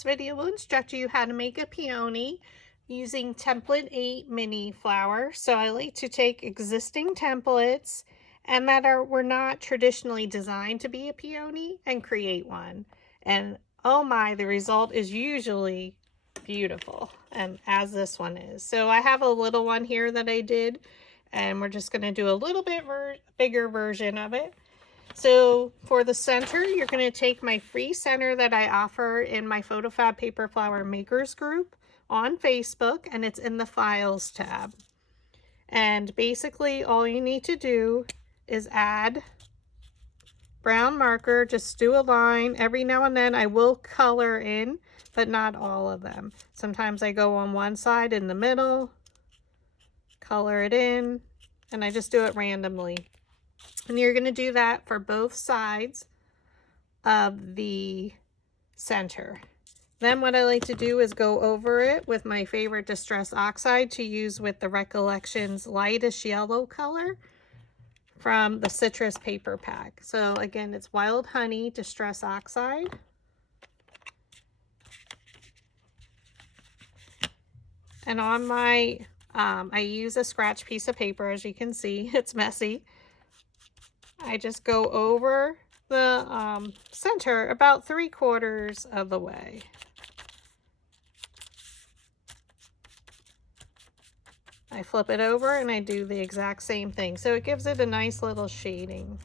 this video will instruct you how to make a peony using template 8 mini flower. So I like to take existing templates and that were not traditionally designed to be a peony and create one. And oh my, the result is usually beautiful, and as this one is. So I have a little one here that I did, and we're just going to do a little bit bigger version of it. So for the center, you're going to take my free center that I offer in my PhotoFab Paper Flower Makers group on Facebook, and it's in the Files tab. And basically all you need to do is add brown marker, just do a line. Every now and then I will color in, but not all of them. Sometimes I go on one side in the middle, color it in, and I just do it randomly. And you're going to do that for both sides of the center. Then what I like to do is go over it with my favorite Distress Oxide to use with the Recollections lightest yellow color from the Citrus Paper Pack. So again, it's Wild Honey Distress Oxide. And on my, I use a scratch piece of paper, as you can see, it's messy. I just go over the center about 3/4 of the way. I flip it over and I do the exact same thing. So it gives it a nice little shading.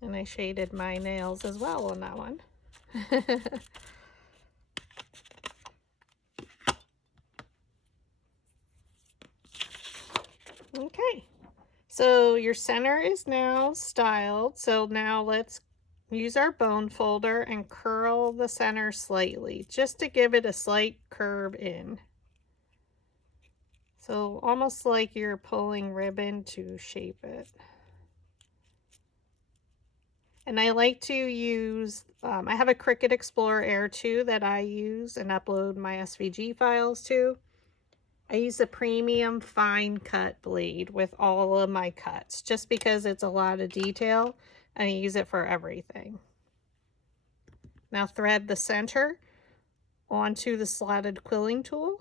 And I shaded my nails as well on that one. Okay, so your center is now styled. So now let's use our bone folder and curl the center slightly, just to give it a slight curve in. So almost like you're pulling ribbon to shape it. And I like to use, I have a Cricut Explorer Air 2 that I use and upload my SVG files to. I use a premium fine cut blade with all of my cuts, just because it's a lot of detail and I use it for everything. Now thread the center onto the slotted quilling tool.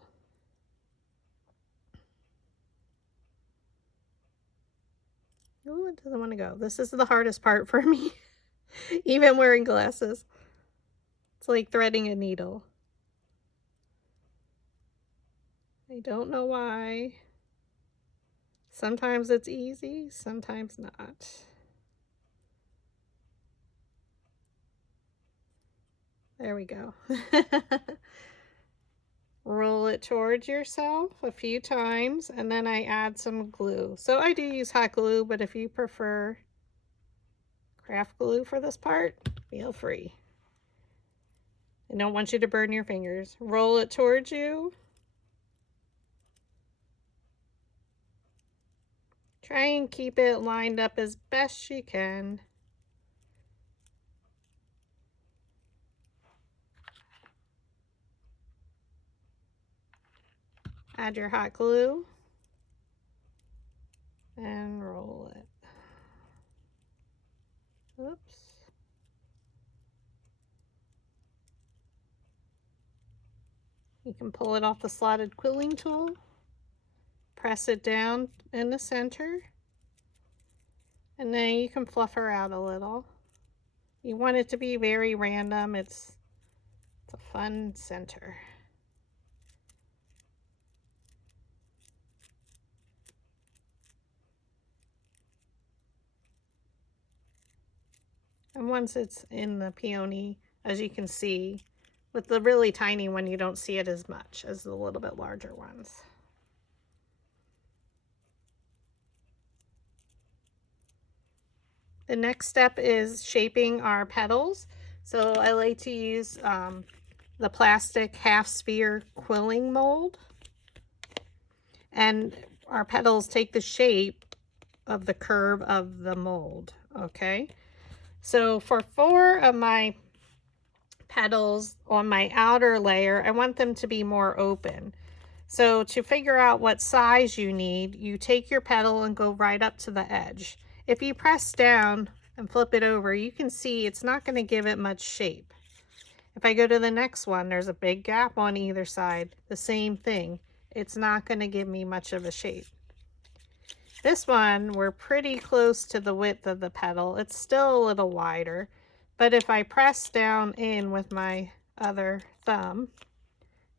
Oh, it doesn't want to go. This is the hardest part for me, even wearing glasses. It's like threading a needle. I don't know why. Sometimes it's easy, sometimes not. There we go. Roll it towards yourself a few times, and then I add some glue. So I do use hot glue, but if you prefer craft glue for this part, feel free. I don't want you to burn your fingers. Roll it towards you. Try and keep it lined up as best you can. Add your hot glue and roll it. Oops. You can pull it off the slotted quilling tool. Press it down in the center, and then you can fluff her out a little. You want it to be very random. It's a fun center. And once it's in the peony, as you can see, with the really tiny one, you don't see it as much as the little bit larger ones. The next step is shaping our petals. So I like to use the plastic half sphere quilling mold. And our petals take the shape of the curve of the mold, okay? So for 4 of my petals on my outer layer, I want them to be more open. So to figure out what size you need, you take your petal and go right up to the edge. If you press down, and flip it over, you can see it's not going to give it much shape. If I go to the next one, there's a big gap on either side. The same thing. It's not going to give me much of a shape. This one, we're pretty close to the width of the petal. It's still a little wider, but if I press down in with my other thumb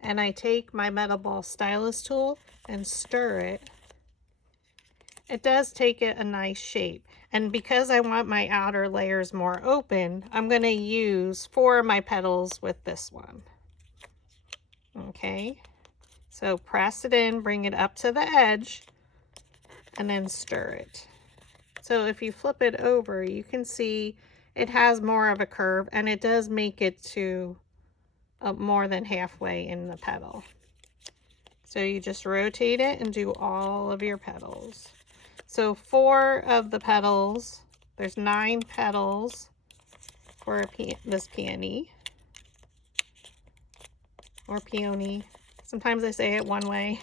and I take my metal ball stylus tool and stir it, it does take it a nice shape. And because I want my outer layers more open, I'm going to use 4 of my petals with this one. Okay, so press it in, bring it up to the edge, and then stir it. So if you flip it over, you can see it has more of a curve, and it does make it to more than halfway in the petal. So you just rotate it and do all of your petals. So 4 of the petals, there's 9 petals for this peony, or peony. Sometimes I say it one way,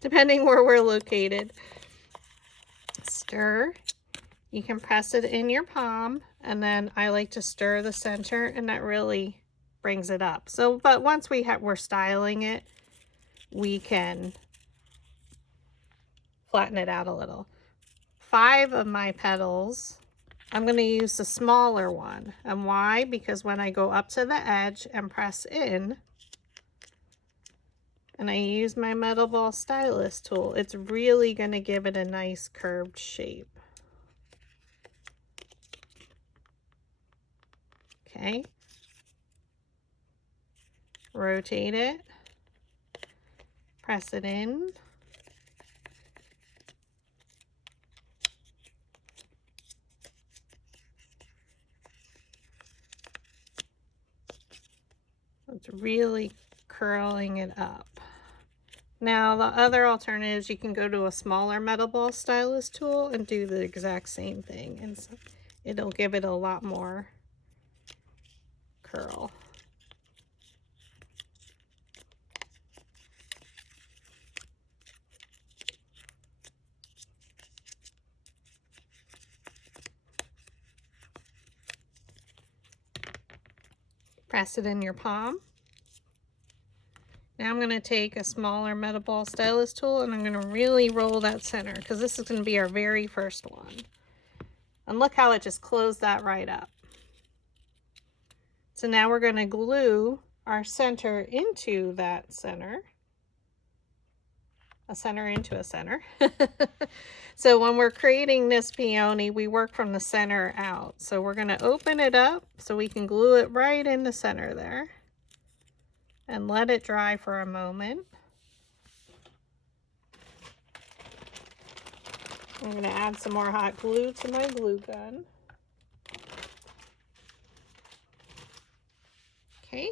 depending where we're located. Stir. You can press it in your palm, and then I like to stir the center, and that really brings it up. So, but once we're styling it, we can flatten it out a little. 5 of my petals, I'm going to use the smaller one. And why? Because when I go up to the edge and press in, and I use my metal ball stylus tool, it's really going to give it a nice curved shape. Okay. Rotate it. Press it in. It's really curling it up. Now the other alternatives, you can go to a smaller metal ball stylus tool and do the exact same thing, and so it'll give it a lot more curl. Press it in your palm. Now I'm going to take a smaller metal ball stylus tool, and I'm going to really roll that center, because this is going to be our very first one. And look how it just closed that right up. So now we're going to glue our center into that center. A center into a center. So when we're creating this peony, we work from the center out. So we're going to open it up so we can glue it right in the center there. And let it dry for a moment. I'm going to add some more hot glue to my glue gun. Okay.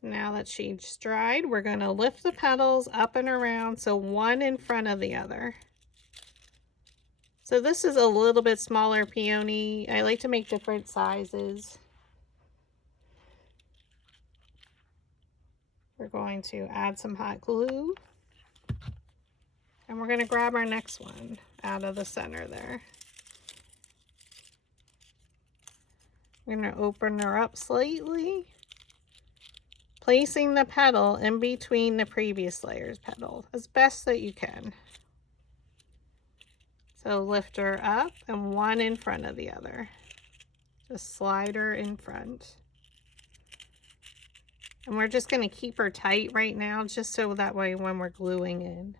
Now that she's dried, we're going to lift the petals up and around, so one in front of the other. So this is a little bit smaller peony. I like to make different sizes. We're going to add some hot glue, and we're going to grab our next one out of the center there. We're going to open her up slightly, placing the petal in between the previous layer's petal as best that you can. So lift her up and one in front of the other. Just slide her in front. And we're just going to keep her tight right now, just so that way when we're gluing in.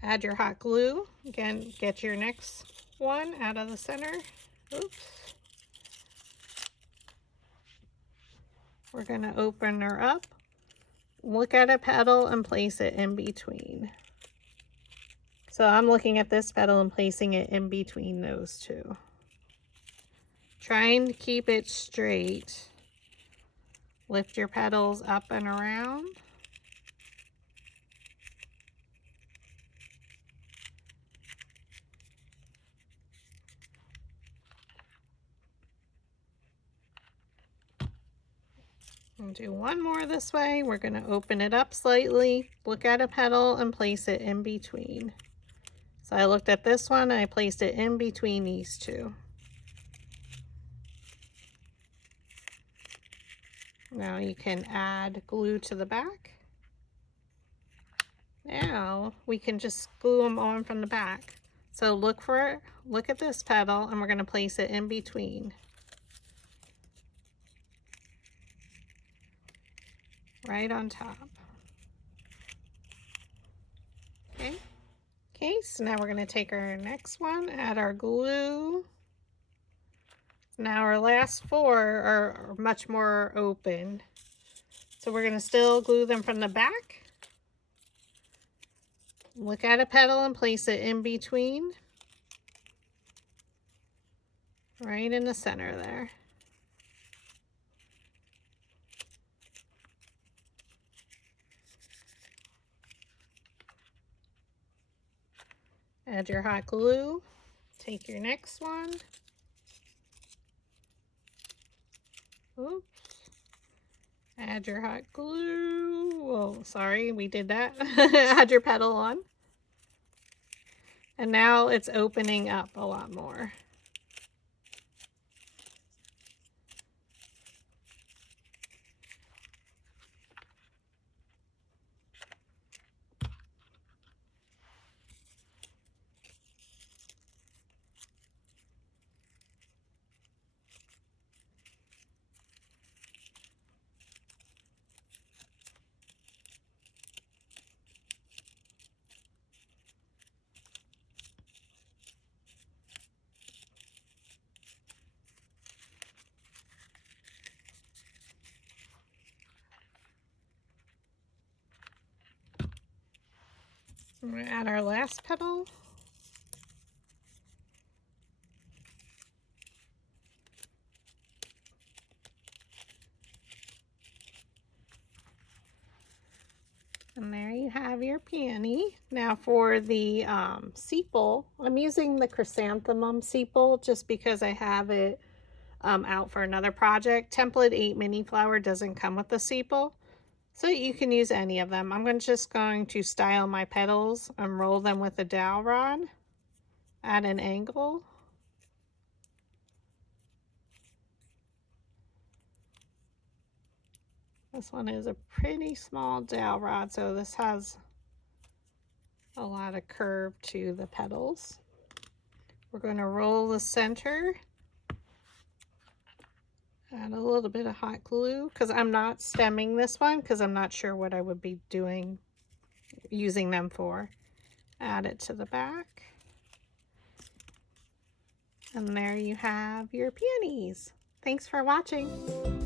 Add your hot glue. Again, get your next one out of the center. Oops. We're going to open her up, look at a petal, and place it in between. So I'm looking at this petal and placing it in between those two. Trying to keep it straight. Lift your petals up and around. And do one more this way. We're going to open it up slightly, look at a petal, and place it in between. So I looked at this one and I placed it in between these two. Now you can add glue to the back. Now we can just glue them on from the back. So look at this petal, and we're going to place it in between. Right on top. Okay. Okay, so now we're going to take our next one, add our glue. Now our last four are much more open. So we're going to still glue them from the back. Look at a petal and place it in between. Right in the center there. Add your hot glue. Take your next one. Oops. Add your hot glue. Oh, sorry, we did that. Add your petal on. And now it's opening up a lot more. I'm going to add our last petal. And there you have your peony. Now for the sepal, I'm using the chrysanthemum sepal just because I have it out for another project. Template 8 mini flower doesn't come with the sepal, so you can use any of them. I'm just going to style my petals and roll them with a dowel rod at an angle. This one is a pretty small dowel rod, so this has a lot of curve to the petals. We're going to roll the center. Add a little bit of hot glue because I'm not stemming this one because I'm not sure what I would be using them for. Add it to the back. And there you have your peonies. Thanks for watching.